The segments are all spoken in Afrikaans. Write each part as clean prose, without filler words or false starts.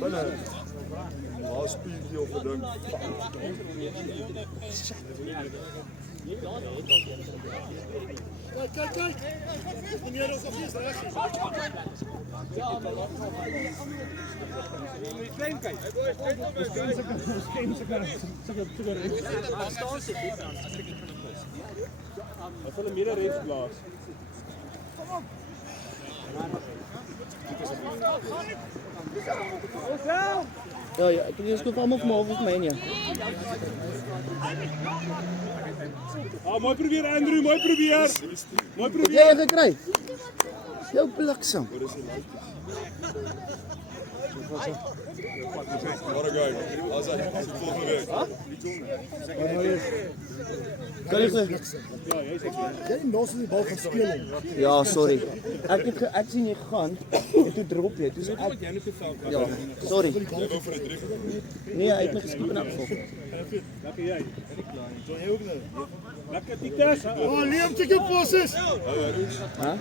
Binne. Waar speel jy op 'n ding? Kijk. Meneer ons nog eens reg. Klein kyk. Wat hulle meer reeds plaas. Ja, ek het eens koop almal vanaf op my nie. Mooi probeer Andrew, mooi probeer. Mooi probeer. Jy het gekry. Jou bliksem. Wat 'n guy. As hy volgende week. Kan jy sê? Jy nos die bal gaan speel. Ja, sorry. Ek sien jy gaan en toe drop jy. Toe ek ja, sorry. Jy wou vir 'n 3 gedoen. Nee, hy het my geskiep in elk geval. Lekker jy. John jy ook nou. Lekker Titus. Oh, Liam, check your passes. Hæ?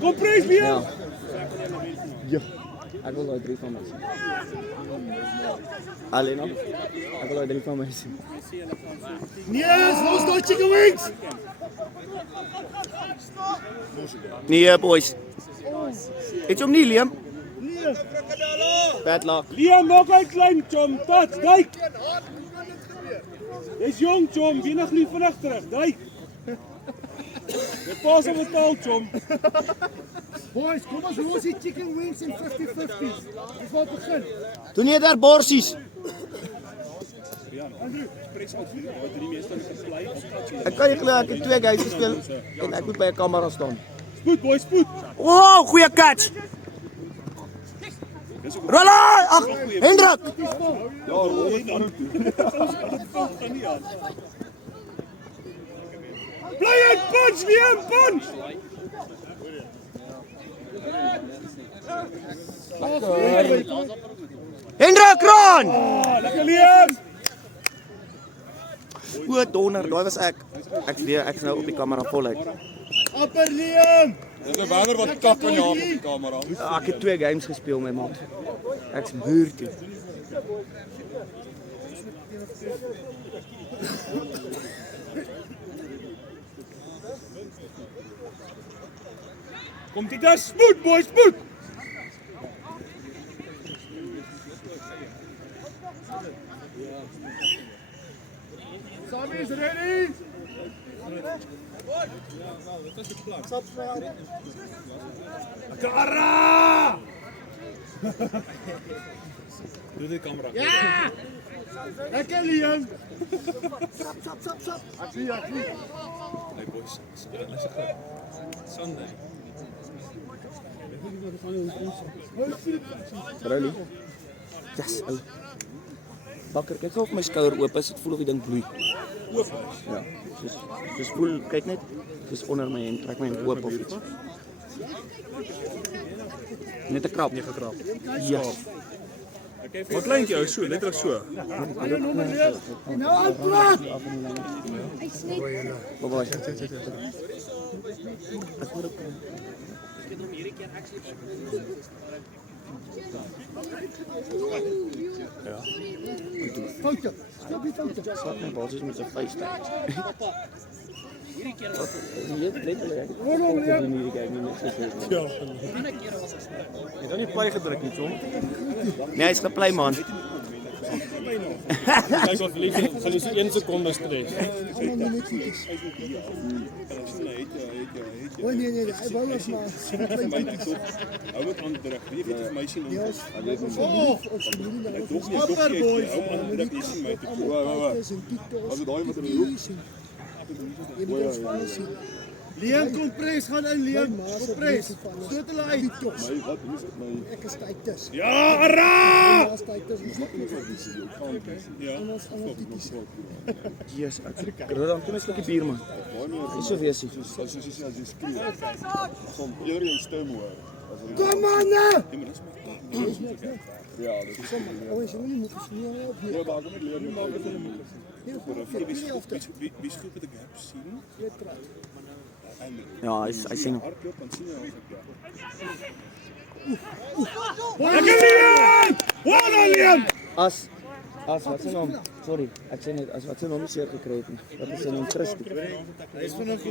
Kom prys Liam. Ja. Ek wil daai 3 van my sien. Alleen nog. Ek wil daai 3 van my sien. Yes, los daai chicken wings. Nee, boys. It's hom nie, Liam. Nee. Bad luck. Liam nog uit klein chom, touch, duik. Jy's jong chom, wenig lief vinnig terug, duik. Jy pas op 'n taal chom. Boys, kom ons los die chicken wings in 50-50s. Dis wat begin. Doen jy daar borsies? Ek kan nie glo ek het 2 guys gespeel en ek moet by 'n kamera staan. Spoed boys, spoed. Wow, goeie catch. Rolla! Ag, Hendrik. Bly uit punch, Liam, punch. Hendrik, run! Lekker Liam. O, donder, daai was ek. Ek weet ek's nou op die kamera voluit. Upper Liam. Dis 'n wanneer wat kap in jou op die kamera. Ek het 2 games gespeel my maat. Ek's muur toe. Kom Titus, spoed boys, spoed. Sammy is ready. Kara! Doe die camera. Ja! Lekker Liam. Sap. Ek sien. Hey boys, dis goed. Sunday. Rolly. Yes, ou. Bakker, kyk of my skouer oop is, dit voel of die ding bloei. Oop. Ja. Dis voel, kyk net. Dis onder my en trek my hemp oop of iets. Net 'n krap. Nie gekrap. Ja. Wat kleintjie ou, so, letterlik so. Nou aanpraat. Bye. Foute. Stop die foute. Slag my basis met 'n FaceTime. Hierdie keer was dit letterlik. Hierdie keer nie net gesê. Ja. Jy het nie play gedruk nie, Tom. Nee, hy's geplay man. Kyk wat lief, gaan jy so 1 sekonde stres. Allemaal niet netjes. Oh nee, hij wou ons maar. Hou dit aan druk. Weet jy vir my sien Ja, ons. ons familie daar ook. Stapper boys. Hou aan druk hier sien my toe. As dit daai met 'n roep. Je moet ons vallen zien. Liam kom pres, gaan in Liam. Kom pres. Stoot hulle uit. My wat hoe is dit my? Ek is tyd tuss. Ja, ara! Ja, is tyd tuss. Ons moet Ja. ons typies. Jesus, ek. Dan kom 'n slukkie bier man. Dis so weesie. As jy skree. Kom eerder jou stem hoor. Kom man! Ja, dit is Oh, jy moet gesmeer op hier. ja, maar kom ek leer nie maar dit Heel goed. Wie skoop met 'n gap sien? Dit praat. Ja, hy sien hom. Hardloop en sien jy ons Lekker Leon! Voilà Leon! As wat sy naam? Sorry, ek sê net as wat sy naam nie seer gekry het nie. Wat is sy naam? Christie.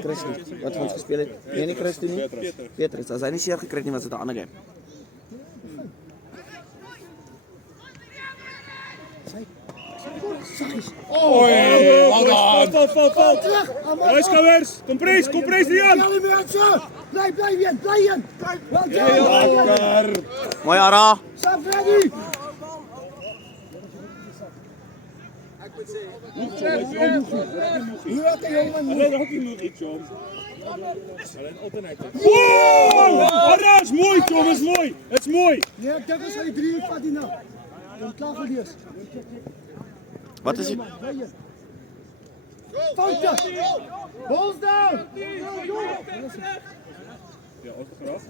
Christie. Wat ons gespeel het? Nee, nie Christie nie. Petrus. As hy nie seer gekry het nie, was dit 'n ander game. Val. Huis skouers. Kompres Leon. Blijf in. Lekker! Mooi Ara. Sam Freddy. Hoe raak jy jongen? Hulle raak nie nog iets, John. Hulle alternate. Wow! Ara, is mooi, John, is mooi. Dit's mooi. Nee, ek dink as hy 3 vat die nou. Dan klaar gelees. Wat is dit? Foute. Balls down. Ja, ons graag.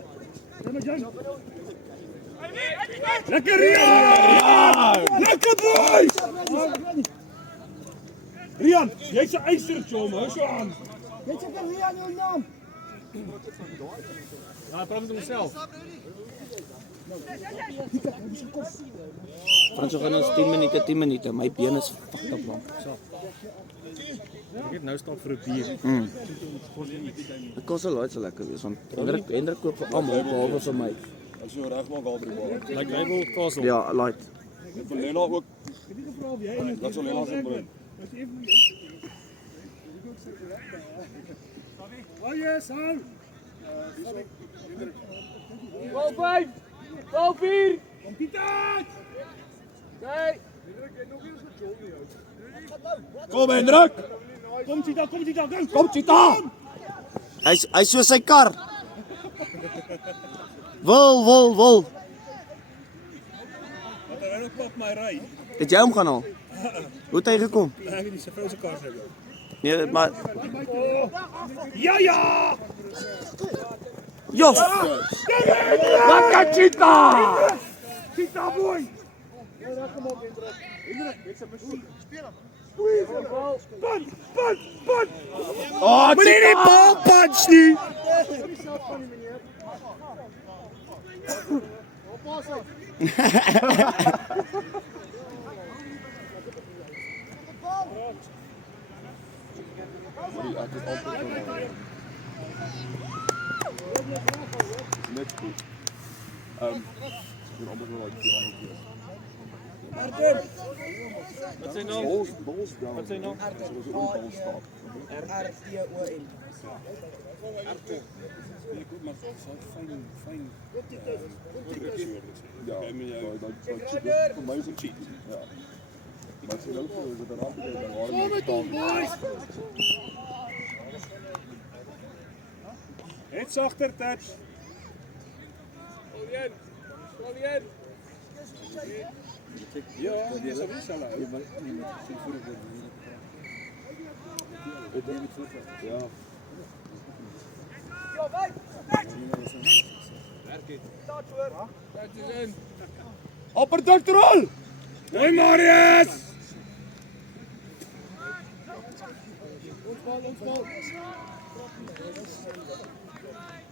Lekker Rian! Lekker boys! Rian, jy's 'n eiser, John. Hou so aan. Jy sê vir wie aan jou naam? Ja, praat met homself. Frans, gaan ons 10 minute. My been is fucked up lank. Ek het nou staan vir 'n bier. Dit kos al so lekker wees want Hendrik koop vir almal behalwe vir my. As jy regmaak al by die bal. Like Bible Castle. Ja, light. En vir Lena ook. Wat sal Lena se bring? Oh yes, hou. Bal 5, bal 4. Kom die tyd. Nee. Kom Hendrik! Kom Tita, go. Kom Chita! Hy so sy kar. Wil. Wat hy nou pap my ry. Het jy hom gaan haal? Hoe het hy gekom? Ek het nie sy vrou se kar sy. Nee, maar Ja. Jos. Lekker Chita! Chita boy. Punt. Oh, Moenie die bal punch nie. Net goed. Ek amper nou like die ander keer. Wat sy naam? Balls down. Wat sy naam? So ons op bal staan. RTON. Nee, goed, maar fyn. Ja, vir my is dit cheat. Ja. Maar as jy nou vir is dit 'n ramp dan waar jy staan. Net sagter touch. Alien. Ja, dis op die sala. Ja. Upper duck rol. Mooi Marius.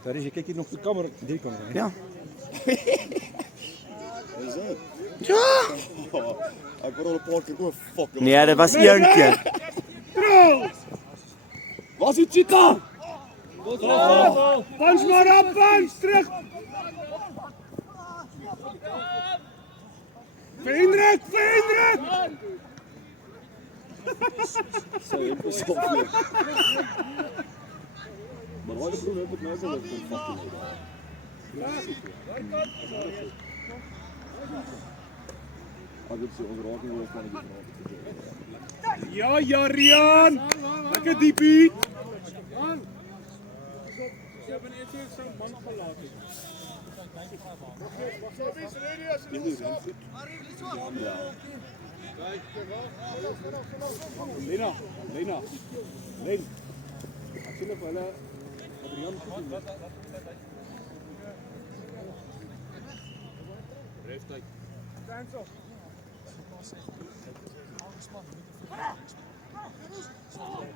Daar is jy kyk hier nog die kamer, die kamer. Ja. Is dit? Ja. Ek word al 'n paar keer o fuck. Nee, dit was een keer. Trol. Was dit Chita? Punch maar op, punch terug. Hendrik. Sou ek besop nie. Maar wat ek probeer met nou so wat fucking. Ek het so onraking oor van die Ja, Rian. Lekker diepie. Lena. Len. Ek sien of hulle Adrian goed doen. Reftyd.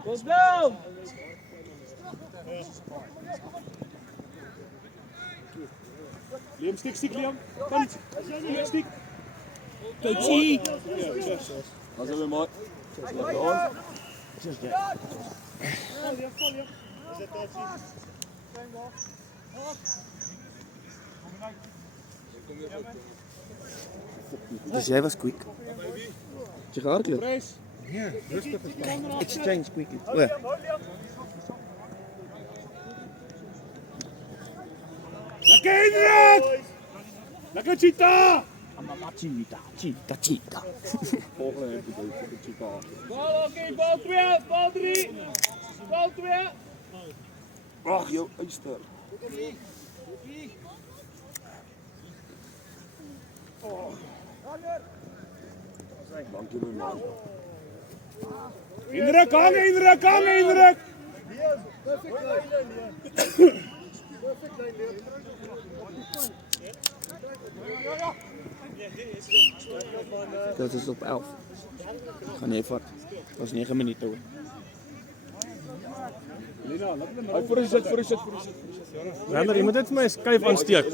Ons blou. Liam, stiek, Liam. Kom. Stiek. Coachie. Dan zijn we maar. Lekker aan. Dus jij was quick. Heb je gehardloop? Prijs. Exchange quickly. Oh ja. Lekker indruk! Lekker Cheetah! Cheetah. Volgende heeft het ook een cheetah. Bal, oké, bal 2, bal 3. Bal 2. Ach, joh, Easter. Dank je man. Indruk, hangen, indruk! Dat is op 11. Ga nee vat. Dat was 9 minuten hoor. Hij voor zet. Rander, je moet dit vir my skuif aansteek.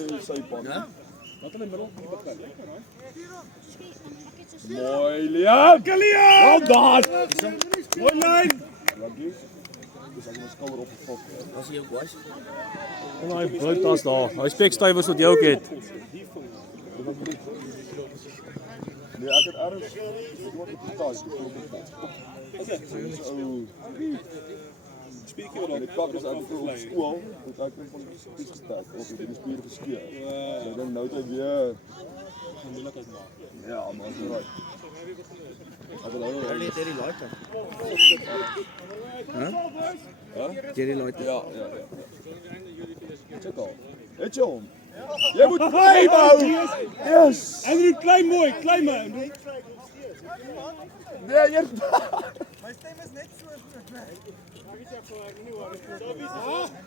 Mooi, Liam! Liam! Dan! Mooi lyn! Dus als je mijn schouder opgefokt. Was jy ook boys? Daai broodtas daar. Daai spekstuiwers wat jy ook het. Nee, ek het ergens wat op die tas. Spiertjie wat die kak is uit op skool, want ek kom van die spies gestek of het in die spier geskeur. So dan nou dit weer moeilik as maar. Ja, maar as jy right. Ek wil nou Net hierdie lighter. Hæ? Hierdie lighter. Ja. Check al. Het jy hom? Jy moet bybou. Yes. Andrew, klein mooi, klein man. Nee, jy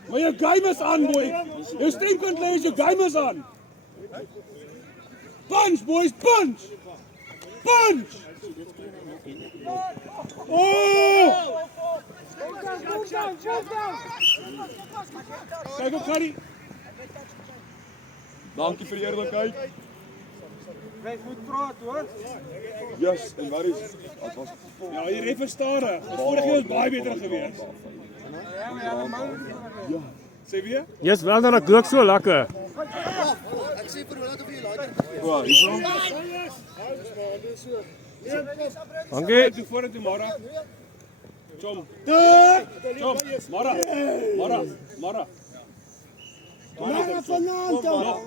Maar jou game is aan, boy. Jou stem kan lê as jou game is aan. Punch, boys, punch! Punch! Oh! Kijk op, Gary. Dankie vir die eerlikheid. Wij moeten praten hoor. Yes, en waar is dit was Ja, hier even stare. Vorige keer was baie beter geweest. Sê weer? Yes, wel dan ek so lekker. Ja, hier so. Dankie. Doe voor het Mara. Chom. Chom. Mara.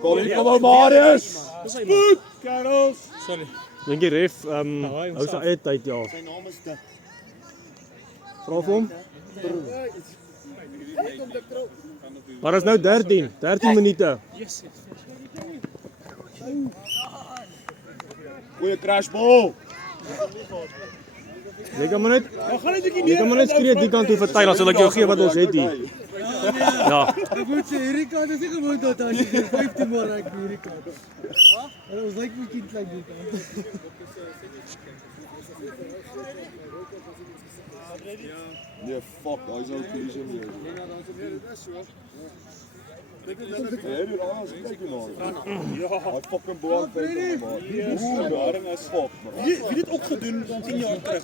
Kom hier, Marius. Spoed, Karels. Dink jy ref, hou sy eie tyd ja. Sy naam is dit. Vra vir hom. Maar is nou 13 minute. Goeie crashball. Jy kan maar net, Nou gaan net 'n bietjie jy kan maar net skree die kant toe vir tyd, dan sal ek jou gee wat ons het hier. Ja. Ek moet sê hierdie kant is nie gewoon dat as jy 15 maar ek hierdie kant. En ons lyk bietjie klein die kant. Nee, fuck, daai is ou collision hier. Hey, die raas kyk jy maar. Ja, hy fucking boom van maar. Ooh, daarin is fuck, man. Wie dit ook gedoen 10 jaar terug.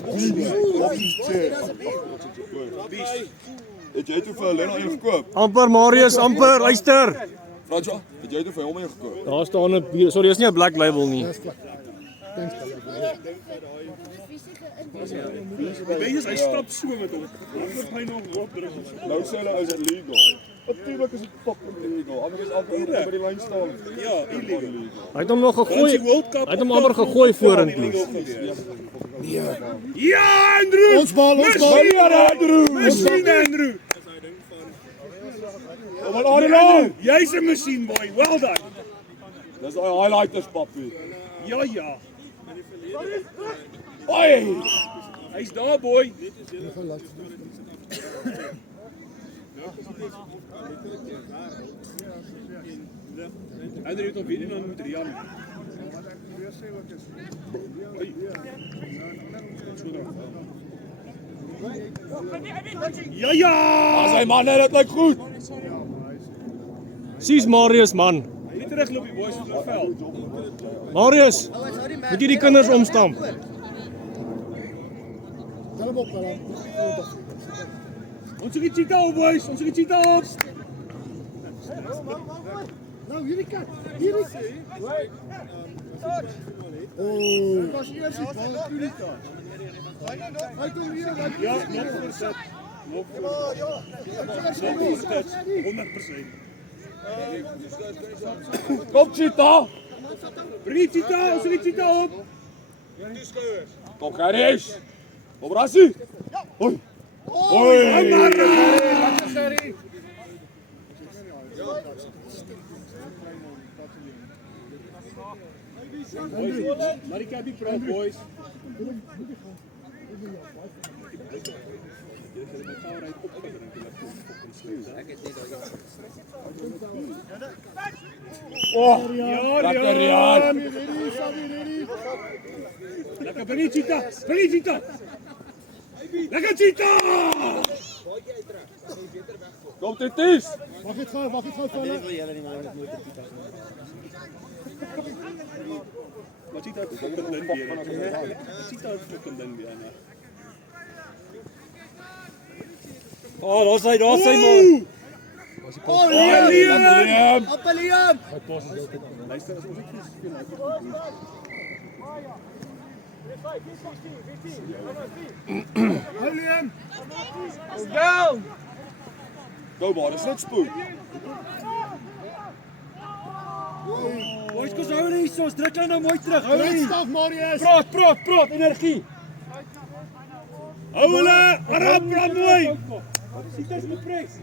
Het jy toe vir Lena een gekoop? Amper Marius, amper, luister. Fransja, het jy toe vir hom een gekoop? Daar staan 'n sorry, is nie 'n black label nie. Weet jy, hy stap so met hom. Hy hy nog op druk. Nou sê hulle is dit legal. Natuurlik is dit fucking illegal. Anders is elke by die lyn staan. Ja, illegal. Hy het hom nog Ons gegooi. die World Cup. Hy het hom amper gegooi vorentoe. Ja, Andrew. Ons bal. Machine, Andrew. Kom maar aan. Jy's 'n machine boy. Well done. Dis daai highlighters papi. Ja. Oi! Hy's daar, boy. Andrew het op hierdie dan met Rian. Ja, ja! As hy man, dit lyk goed. Sies Marius man. Nie terugloop die boys op die veld. Marius, moet jy die kinders omstamp? Ons soek die cheetah op, boys. Ons soek die cheetah op. Nou, hierdie kant. Hierdie kant. Oh. Was eers die bal toe die kant. Hy kom weer. Ja, nog voorzet. Nog voorzet. 100%. Kom cheetah. Bring die cheetah, ons soek die cheetah op. Kom Gerries. Kom Rassie. Hoi. Hoi. Maar die cabby praat, boys. Oh, Ja, lekker Rian. Lekker, bring die cheetah. Bring die cheetah. Lekker cheetah. Kom Tities. Wag dit gou, felle. Wat cheetah is fucking ding weer. Cheetah is fucking ding weer. Oh, daar's hy man. Oh, Liam. Appeliam. Luister, as ons ek speel uit. William. Go maar, dis net spoed. Boys, kos hou nie so, druk nou mooi terug. Hou Net nie. staf Marius. Praat, energie. Hou hulle, Arab, praat mooi. Cheetah's gepres.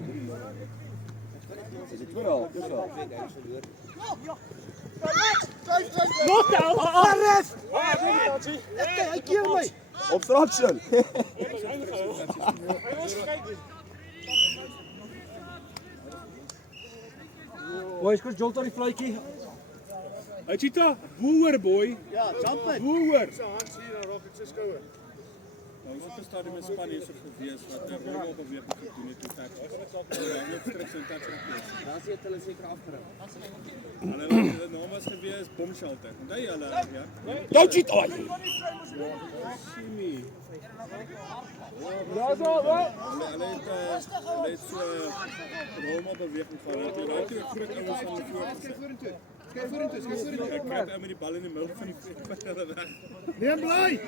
Dis vooral, dis wel. Hy keer my. Obstruction. Boys, kos jol tot die fluitjie. Hey cheetah, boer boy. Ja, jump it. Boer. Ons het 'n stadium in Spanje so gewees wat Royal beweeg het gedoen het toe tax. Hulle striks en tax replace. Dan sê hulle seker afgerou. Hulle naam was gewees Bomb Shelter. Onthou jy hulle ja? Go cheetah. Simi. Ja, zo, wat? Hulle het so Roma beweging gehad. Hulle het raak groot ouens van voor gesit. Skryf vorentoe. Ek kry ou met die bal in die middel van die veld hulle weg. Neem bly.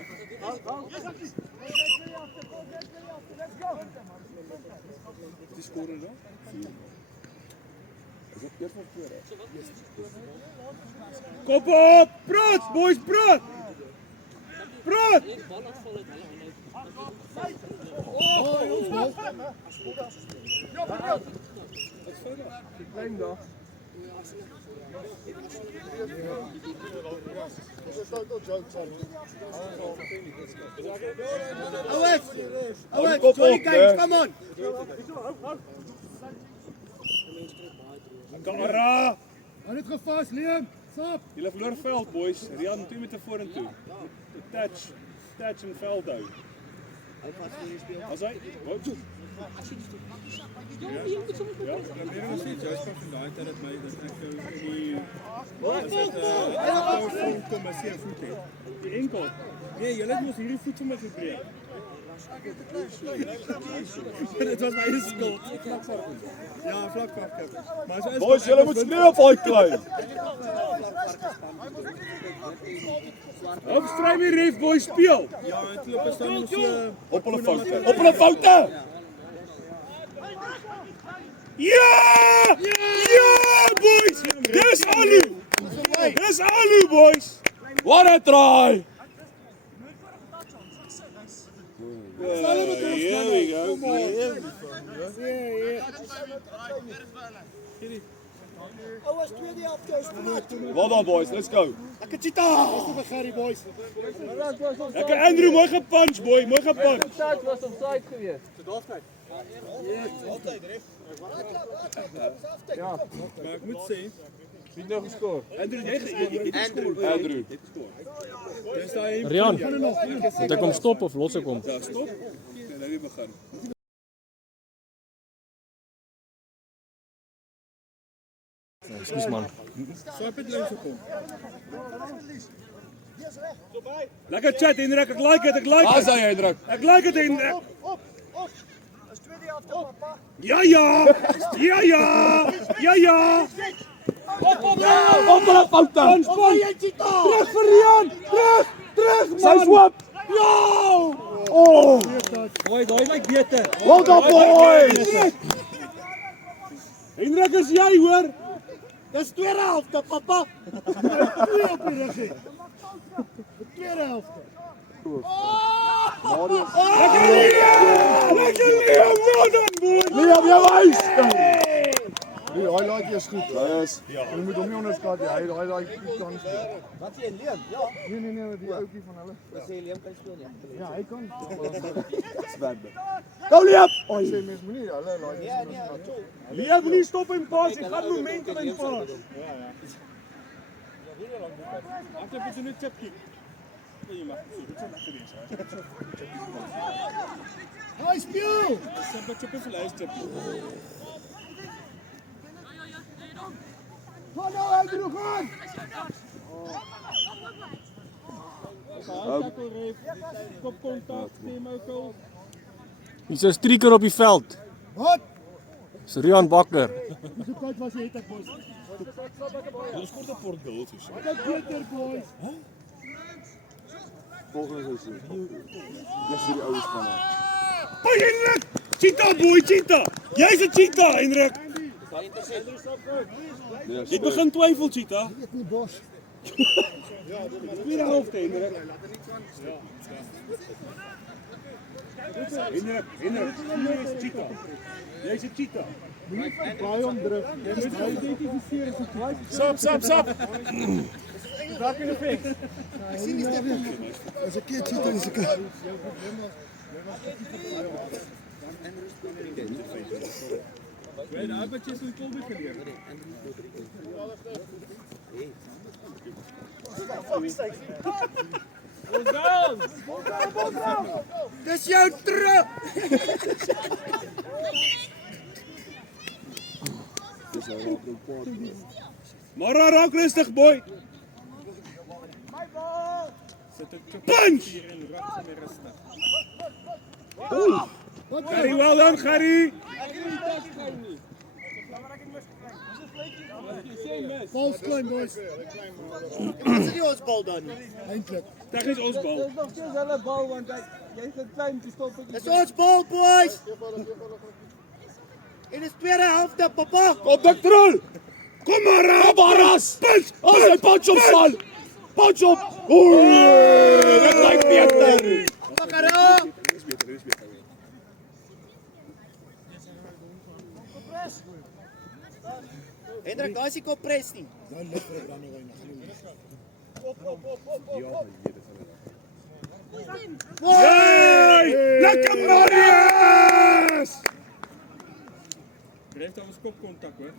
Die skore nou. Is dit eers van voor? Kop op, praat, boys, praat. Praat. Ouwet, Kop Johnny op, Keynes, hè. come on. Kara. Hou dit gevas, Liam. Stop. Julle verloor veld, boys. Rian, 2 meter vorentoe. Touch en veld hou. As hy, wat doen? Ja, probeer ons net juist van daai tyd dat my dat ek nie kom as jy voet het. Die enkel. Nee, julle het mos hierdie voet vir my gebreek. Dit was my eie skuld. Ja, vlak voor. Maar so is Boys, julle moet sneeu op daai klein. Opstry my ref, boys, speel. ja, en toe op 'n stadium so Op hulle foute. Op hulle foute. Ja! Ja, boys! Dis Alu! Dis Alu, boys! What a try. Here we go. Well done boys, let's go. Lekker cheetah. Dis vir Gerry boys. Lekker Andrew, mooi gepunch, boy, mooi gepunch. Offside was offside geweest. maar ek moet sê, Wie nou geskoor? Andrew, jy Andrew. dis daai Rian, moet ek hom stop of los ek hom? stop. wie begin. Ekskuus man. Swap het lyn gekom. Lekker chat, Hendrik. Ek like het, ek like Waar het. is hy, Hendrik? Ek like het, Hendrik. Ja, ja. Ja, ja. Ja, ja. Op hulle foute. Terug vir Rian. Terug man. Sy swap. Ja! Oh! Boy, daai lyk beter. Well done boys. Hendrik is jy, hoor. Dis tweede helfte, papa. Twee op die rug. Tweede helfte. Lekker Liam, well done, boy. Liam, jy wys. Die highlight is goed. Hy is. Jy moet hom nie onderskat nie. Hy daai kan speel. Wat sê Liam? Ja, Nee, die ouetjie van hulle. wat sê Liam kan speel nie. Ja, hy kan. Swerde. Go Liam. Hy sê mens moenie hulle laai nie. Liam, moenie stop en pas. Jy gaan momentum in pas. Ek het net 'n chip kick. Nee, maar dit is lekker wees. Hy speel. Dis 'n bietjie verleis chip. Gaan nou uit droeg aan. Kop kontak, neem ou goal. Hier's 'n striker op die veld. Wat? Dis Rian Bakker. Hoe koud was jy dit boys? Ons kort 'n port goals hier. Kyk beter boys. Volgende seisoen. Dis die oues van hom. Boy, Hendrik. Cheetah, boy, cheetah. Jy's 'n cheetah, Hendrik. Jy begin twyfel, cheetah. Ek nie bos. Tweede helfte, Hendrik. Hendrik, jy's 'n cheetah. Jy's 'n cheetah. Moenie baie omdruk. Jy moet identifiseer as 'n kwaai. Sap. As ek keer cheater is ek. Jy daai wat jy so Kolbe geleer. Dis jou terug. Dis hy raak op pad. Mara, raak rustig, boy. Sit ek chip Punch! hier en raak sommer rustig. Gary, well done, Gary. Bal klein boys. Dis nie ons bal dan nie. Eintlik. Tegnies ons bal. Dis nog steeds hulle bal want jy's 'n klein te stop. Dis ons bal boys. En dis tweede helfte, papa. Kom dik trol. Kom maar, Baras. punch. As hy punch op sal. Punch op. Oei, dit lyk beter. Bakara. Hendrik, daai is die kompres nie. Nou lig vir 'n brandewyn. Hey! Lekker Marius! Dryf daar ons kop kontak hoor.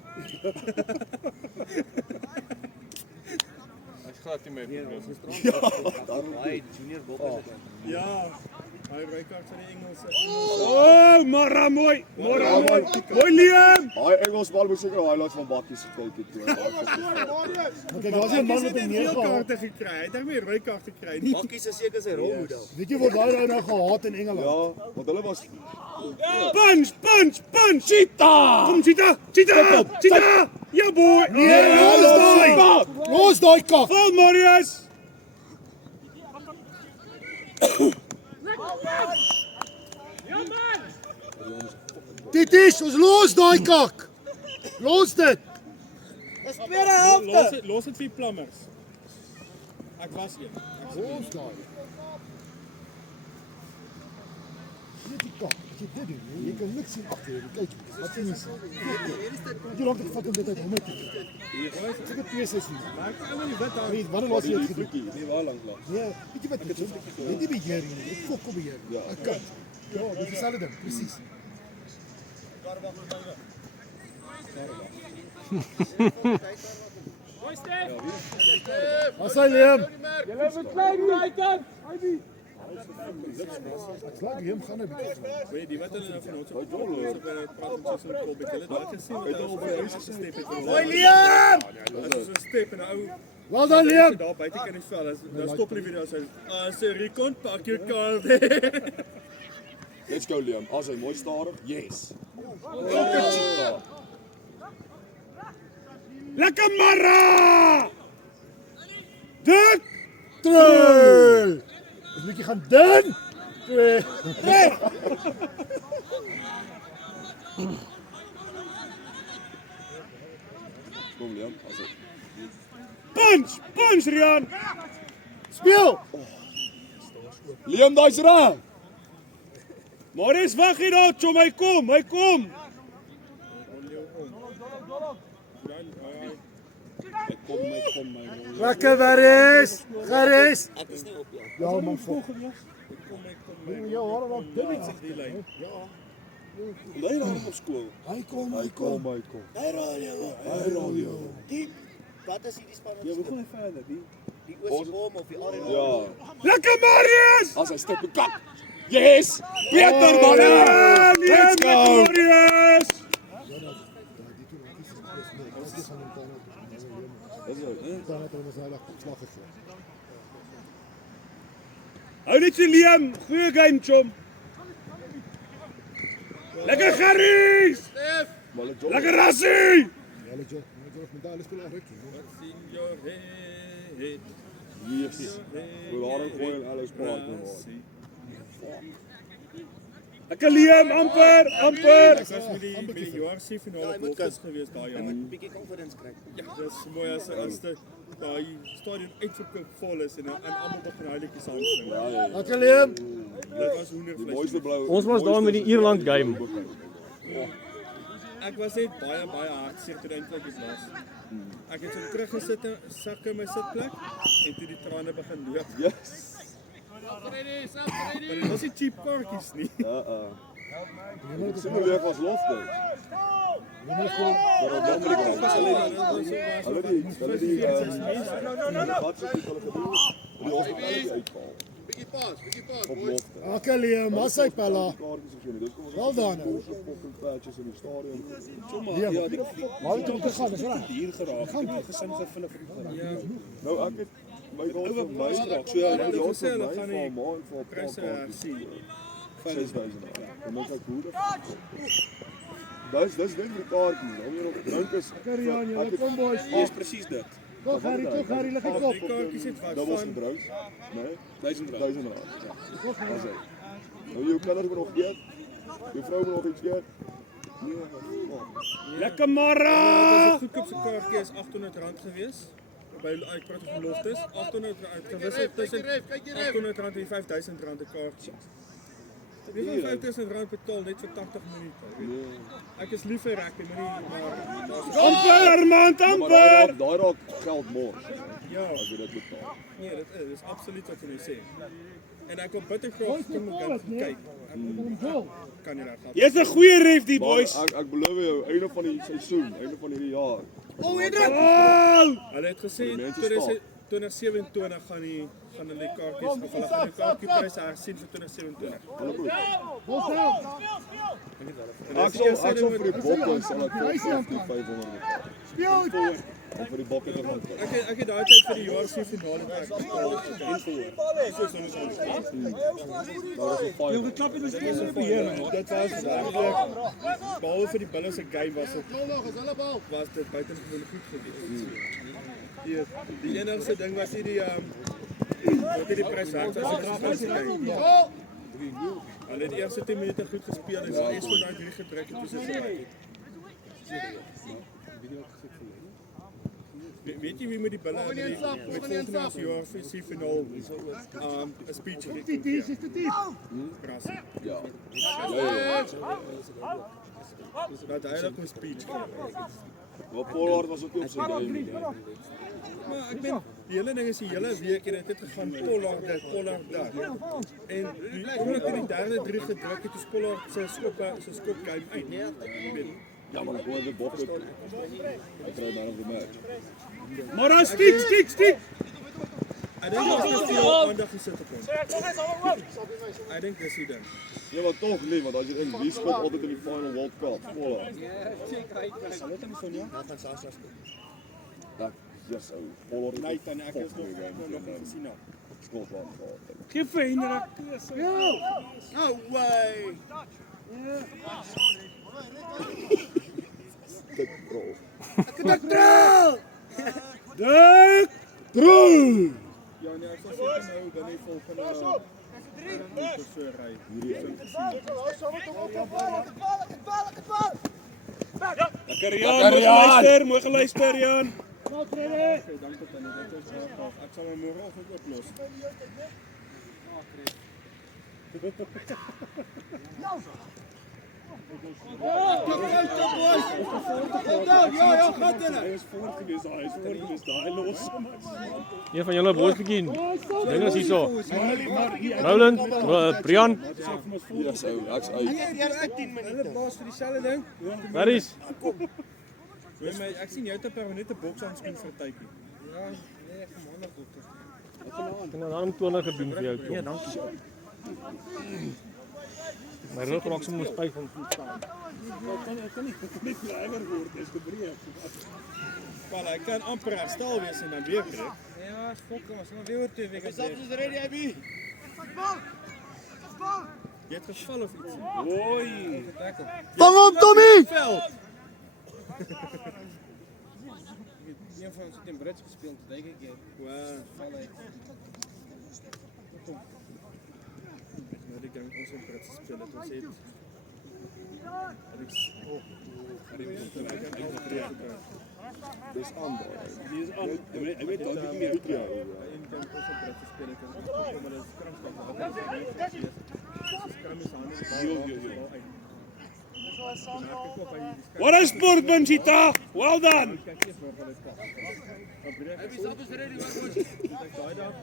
Hy's glad nie met my. Daai junior Bob is dit. Ja. Hy ry kaart van die Engelse. Oh, Mara, mooi. Mara, mooi. Mooi, Liam. Daai Engels bal moet seker highlights van bakkies gekyk het toe. Okay, daar's 'n man met 'n Hy neer het gehad. kaarte gekry. Hy het daarmee rooi kaart gekry. Nie. Bakkies is seker sy rolmodel. Weet jy wat daai ou nou gehaat in Engeland? Ja, want hulle was Punch. Cheetah. Kom, Cheetah. Cheetah. Ja, boy. Nee, los daai. Los daai kak. Val, Marius. Dit is ons los daai kak. Los dit. Dis tweede helfte. Los dit vir die plammers. Ek was een. Los daai. Dit is kak. Jy dit doen. Jy kan niks sien agter jou. Kyk, wat sien jy? Jy loop dit vat om dit uit hom uit te kry. Dit is 2 sessies. Maar ek kan nie wit daar. Nee, wat was jy het gedoen? nie waar lank lank. Nee, weet jy wat? Dit is nie beheer nie. Dit fokol beheer. Ja, ek kan. Ja, dit is dieselfde ding, presies. Wat sê Liam? Julle moet klein bly kan. Ek sê Liam gaan 'n bietjie. Weet jy die wat hulle nou van ons op praat met so 'n kolbek. Hulle het gesien dat hy op 'n step het. Hoi Liam! Dit is 'n step en 'n ou Wel dan Liam. daar buite kan die vel. Dan stop hulle video as hy as 'n recon pak jou kaart. Let's go Liam. As hy mooi stadig. Yes. Lekker Mara! Dit! 3. Dis bietjie gaan dun. 2. Kom Liam. As hy Punch Rian! Speel. Liam, daai's reg. Morris, wag hier daar, chom, hy kom. Lekker Garis. Ja, man vol. Ja, hoor wat dun is Die lyn. Lei daar op skool. Hy kom. Hy kom. Hy raal jou. Wat is hierdie span? Ja, hoe gaan hy verder? Die Oosboom of die Arena? Ja. Lekker Marius! As hy stap kap. Yes! Peter man. Let's go. Marius! Hou net so Liam, goeie game chom. Lekker Gerries! Lekker Rassie! Hulle jy met daai speel reg. Sien jou head. Yes. Wil daar gooi en alles praat nou. Lekker Liam, amper. Ek was met die URC finale op Wolfs gewees daai jaar. 'n bietjie confidence kry. Ja, dis mooi as daai stadion uitverkoop vol is en almal begin hy liedjies saam sing. Ja. Lekker Liam. Dit was Die hoendervleis. mooiste blou. Ons was daar met die uurlang game. Ek was net baie hartseer toe eintlik is was. Ek het so teruggesit en sak in my sitplek en toe die trane begin loop. Yes. Maar dit was nie cheap kaartjies nie. Sien hoe leeg was lofte. Maar dan moet ek Was hulle dan hulle die wat het hulle gedoen? Die hospitaal uitval. Bietjie pas. Op lofte. Lekker Liam, maar sy pella. Kaartjies gegee. Dis kom ons. Wel dan. Fucking patches in die stadion. Liam. Maar jy het gegaan, dis reg. Hier geraak. Ek het gesin gevind vir Ja, Nou ek het my daar Ouwe van my pas raak. So ja, hulle die gesê hulle gaan nie maand vir pryse hersien. 6000. Dan moet ek hoe dis net die kaartjies. Dan moet nog drink is. Rian, jy kom boys. Dis presies dit. Toch Harry, lig ek op. Die kaartjies het wat Dat was van gebruik. Nee, R1000. R1000. Was dit. Nou jou kinders moet nog eet. Jou vrou moet nog iets eet. Nee, Lekker Dis Mara! 'n goedkoopse kaartjie is R800 gewees. By ek praat van loftes, R800 gewissel tussen R800 en R5000 'n kaartjie. Wie gaan R5000 betaal net vir 80 minute? Ek is lief vir rugby, maar Amper, man, maar amper! daai raak geld mors ja, as jy dit betaal. nee, dit is absoluut wat jy sê. En ek wil bitter graag kom kyk. Kan nie daar gaan. Jy's 'n goeie ref die boys. Ek beloof jou, einde van die seisoen, einde van hierdie jaar. Oh! Hulle het gesê Die mense 2027 gaan hulle die kaartjies of hulle gaan die kaartjiepryse hersien vir 2027. Hulle broer. En Ek sal vir die bokke sal ek vir 500 betaal. Speel. Om vir die bokke te gaan koop. Ek het daai tyd vir die URC finale ek betaal en verhoor. Soos ons ons. Daar was 'n fire. Dit was werklik behalwe vir die Bulls se game was dit buitengewoon goed geweest. Die enigste ding was hierdie wat hierdie prys werk as jy kyk. Hulle het die eerste 10 minute goed gespeel en sy is van daai 3 gedruk en dis so. Weet jy wie met die Bulls met volgende as URC finaal 'n speech gee? Kras. Ja. Dat hy ook 'n speech gee. Maar Pollard was ook op sy game. Maar ek ben die hele ding is die hele week en dit het gegaan Pollard dat. En die oomblik in die derde 3 gedruk het, is Pollard sy skop game uit. Ja, maar ek hoor die bokke. Hy kry maar op die match. Mara, stiek! Ek dink ons het veel aandag gesit op hom. Ek dink dis die ding. Ja, maar toch nie, want as jy in wie skop altyd in die final World Cup, volle. Dan gaan Sasa speel. Dat, yes, ou, volle. Nee, dan ek is nog gesien nou. Skotland gehad. Geef vir Hendrik. No way. Dit bro. Dik! Ja, nee, ek sal seker nou binne volgende so ry. Lekker Rian, mooi geluister Rian. Okay, dankie Tannie. Dit is gaaf. Ek sal hom môreoggend oplos. Ja, gaat hulle. Hy is voor gewees, daai los. Een van julle boys bietjie ding is hierso. Roland, Brian. Yes, ou, ek's uit. Hulle baas vir dieselfde ding. Waar is? Hoor my, ek sien jy het 'n permanente bokshandskoen vir tydjie. Ja, nee, gemaandag dokter. Ek het nou daarom 20 gedoen vir jou. Ja, dankie. My rug raak sommer spyt van staan. Kan nie kleiner word, dis gebreek. Maar hy kan amper herstel wees en dan weer breek. Ja, fok, ons gaan weer oor 2 weke. Is ready, Abby? Jy het geval of iets? Oei. Vang hom, Tommy! Een van ons het in Brits gespeeld, dink ek. Wow. Val uit. Nou die gang ons in Brits gespeel het, ons het Dis aan daai. Die is aan. Ek weet dalk bietjie meer. en gang ons in Brits gespeel het, ons kom met 'n skramkant. Skram is aan die bal. What a sportman, Chita! Well done! Kyk eers waar hulle stap. Hy is op is ready, maar goed. Kyk daai daar.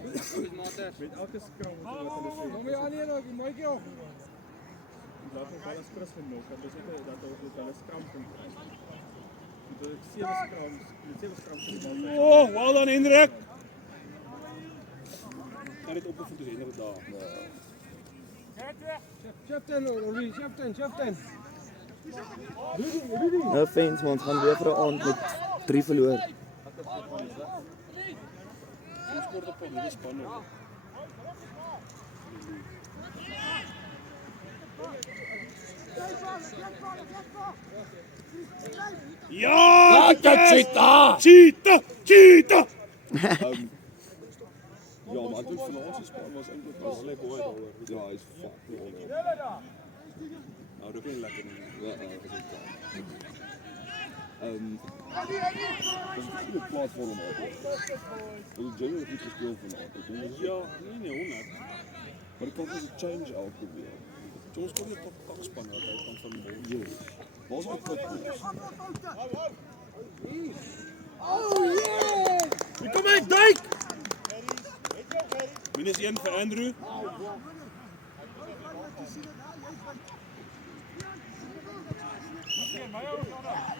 Met elke skram wat hulle sê. Kom jy aan hier nou, mooi jou. Laat ons alles Chris genoem, want dis net dat ons hulle skram kan kry. Dit is 7 skrams, met 7 skrams in die bal. Oh, well done, Hendrik! Kan dit opgevoed is, Hendrik daar. Captain, Captain. No offense, maar ons gaan weer vir 'n aand met 3 verloor. Ons sport op die spanne. Ja! Cheetah! Cheetah! Cheetah! Ja, maar dit vanaand se span was eintlik baie lekker hoor. Ja, hy's fuck. Nou, dit is lekker nie. Ja, dis dit. Dis 'n goeie platform op. Ons Junior het gespeel vanaand. Ek dink Ja, nee, 100. maar dit kan dus 'n change elke week. Ons kon net op spanne wat hy kan van die bal. Ja. Waar's my klip? Kom hy, duik! -1 vir Andrew.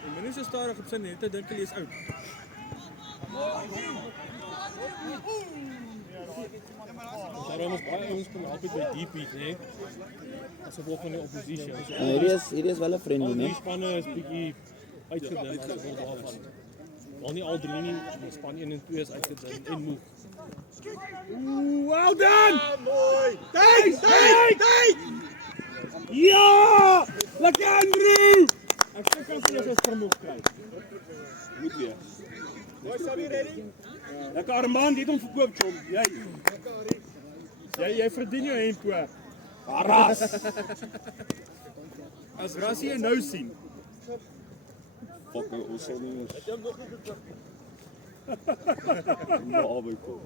Die mens is stadig op sy net, ek dink hy is oud. Daarom is baie ons kom altyd by DP's, hè. As gevolg van die oppositie. Hierdie is wel 'n friendly, Die né? spanne is bietjie uitgedink as gevolg daarvan. Al nie al 3 nie, die span 1 en 2 is uitgedink en moeg. Well done! Thanks! Ja! Lekker Andrew! Ek sê kan hulle as vermoeg kry. Moet weer. Lekker Armand, jy het hom verkoop, chom. Jy verdien jou hempo. Ras! As Rassie nou sien. Fuck, ons sal nie eens. Naby kom.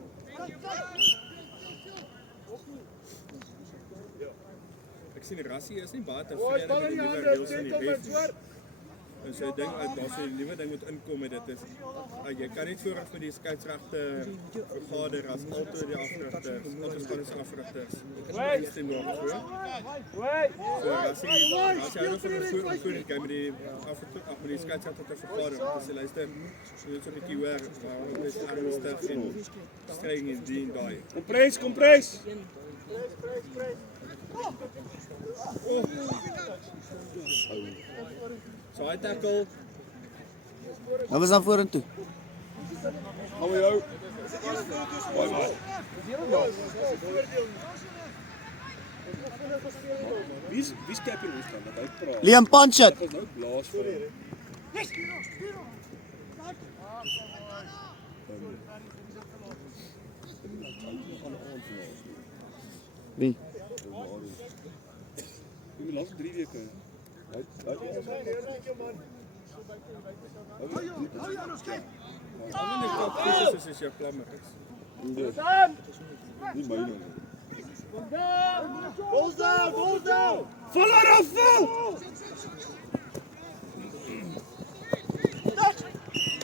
Ek sien Rassie is nie baie tevrede met die nuwe reëls in die wet. En so 'n ding, daar's 'n nuwe ding wat inkom met dit is, jy kan nie vooraf vir die skeieregte vergader as altyd die afrigters, altyd die afrigters. Dit is nie nog so. So as jy nou voor die game met die afrigter, met die skeieregte te vergader, as jy luister, so 'n bietjie hoor, waar is ernstig en streng en die en daai. Kompres. So hy tackle. Nou was dan vorentoe. Gaan we jou. Wie's captain ons dan? Dat hy praat. Liam, punch it. Ons nou blaas vir hom. Wie? In die laaste 3 weke. Dis is jou klammer is. Nie myne. Voller af, vol!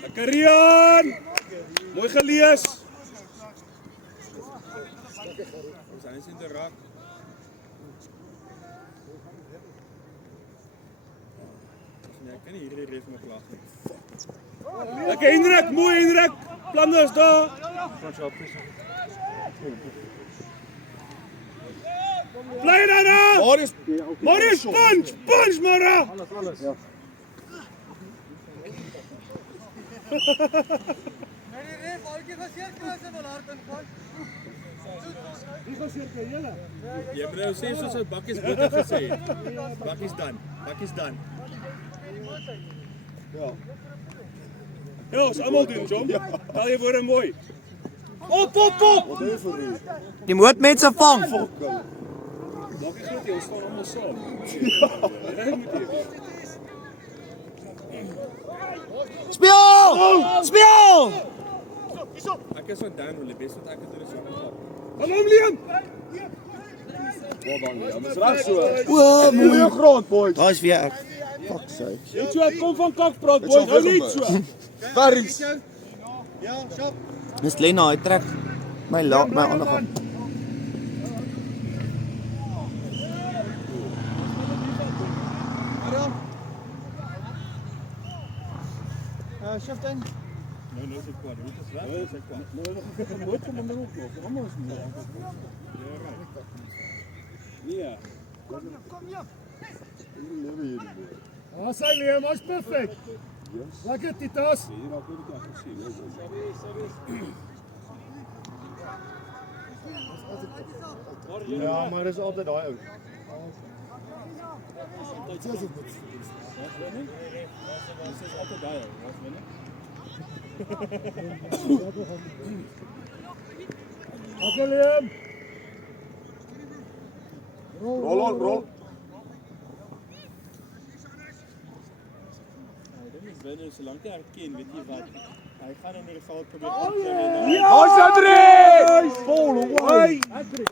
Lekker Rian! Mooi gelees! Ons zijn in de raak. Ik kan niet hier even met lachen. Lekker Hendrik, mooi Hendrik! Planners daar! Bly daarna! Marius, punch Mara! Alles. Ja. Je hebt nou steeds zo'n bakjes boter gezegd. Bakjes dan. Ja. Ja, ons allemaal doen, John. Tel je woorden mooi. Op! Wat is vir u? Die moet mense vang. Maak jy groot, ons staan allemaal saam. Speel! Ik is van Dan, wil best wat ik het doen is van Kom om, Liam! Wat dan? Ja, dis reg so. Wow, Mooi grond, boys. Daar is weer ek. Fuck sy. Niet zo, kom van kakpraat, boys. Hou niet zo. Ferries. Dis Lena, hy trek my ander gaan. Shift in. Nou is het kwaad. Hoe is het? Nou is het kwaad. Nooit van mijn middel klopt. Allemaal is mooi. Ja. Lewe hier. Ah, sy Liam, hy's perfek. Lekker Titas. Hier raak ook niet agressief. Ja, maar dis altyd daai ou. Dit is altijd daar, wat winnen. Lekker Liam. Rol. Winnen, zolang hij herkent, weet je wat. Hij gaat in ieder geval proberen op te winnen. Ons André! Vol, Hey!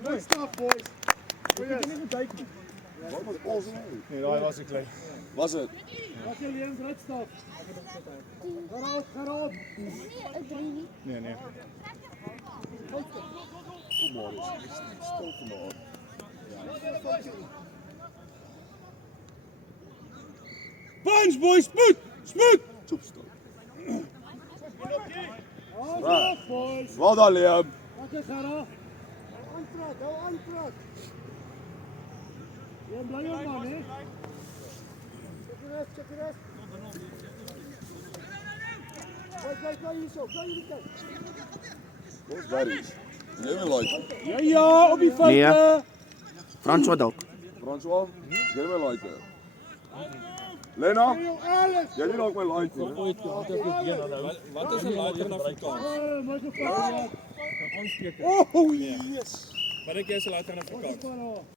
Good stuff, boys. Wat was ons nou? Nee, daai was 'n klein. Was dit? Lekker Liam, good stuff. Gaan op. Nee. Kom maar, stil vanavond. Punch, boys, spoed! Choepstok. Goed, boys. Wel dan, Liam. Lekker Gerard. Hou aanpraat. Jy bly hier man, hè? Check it out. Bly hierso, bly hier kyk. Ons berries. Jy wil like. Ja, op die foute! François dalk. François, jy wil like. Lena, jy doen ook my like. Wat is een lighter in Afrikaans? Microfoon. Oh, yes! Wat is een lighter in Afrikaans?